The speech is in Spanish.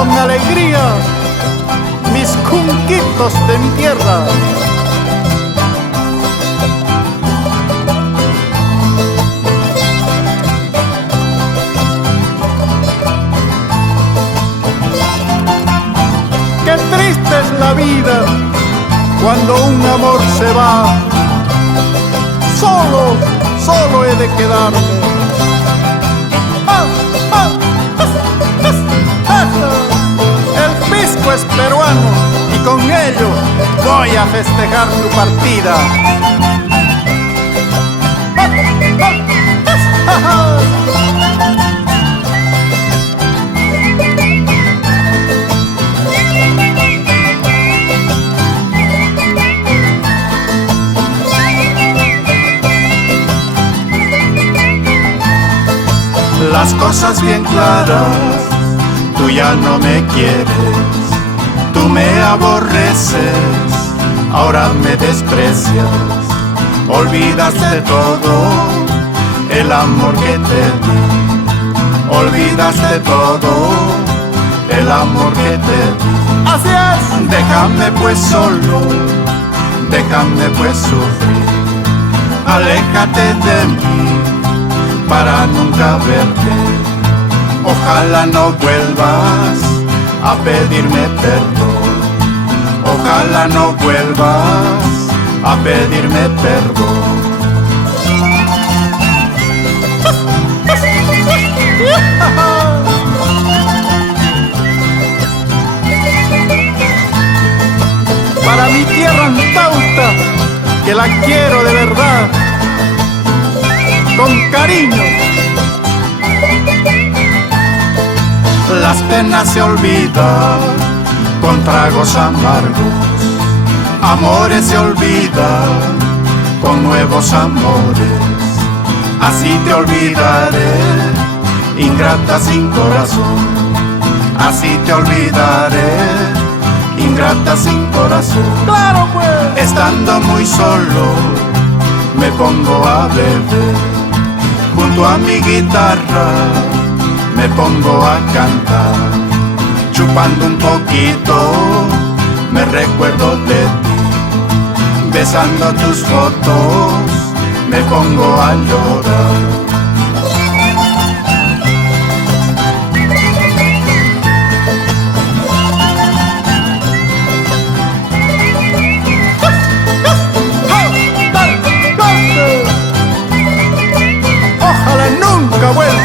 con alegría mis cunquitos de mi tierra. Qué triste es la vida cuando un amor se va. Solo he de quedarme. El pisco es peruano y con ello voy a festejar tu partida. Las cosas bien claras, tú ya no me quieres, tú me aborreces, ahora me desprecias, olvidas de todo el amor que te di, olvidas de todo el amor que te di. Así es, déjame pues solo, déjame pues sufrir, aléjate de mí para nunca verte. Ojalá no vuelvas a pedirme perdón. Ojalá no vuelvas a pedirme perdón. Para mi tierra Antauta, que la quiero de verdad, con cariño. Las penas se olvidan con tragos amargos, amores se olvidan con nuevos amores. Así te olvidaré, ingrata sin corazón. Así te olvidaré, ingrata sin corazón. ¡Claro pues! Estando muy solo, me pongo a beber junto a mi guitarra, me pongo a cantar, chupando un poquito, me recuerdo de ti, besando tus fotos, me pongo a llorar. Ojalá nunca vuelva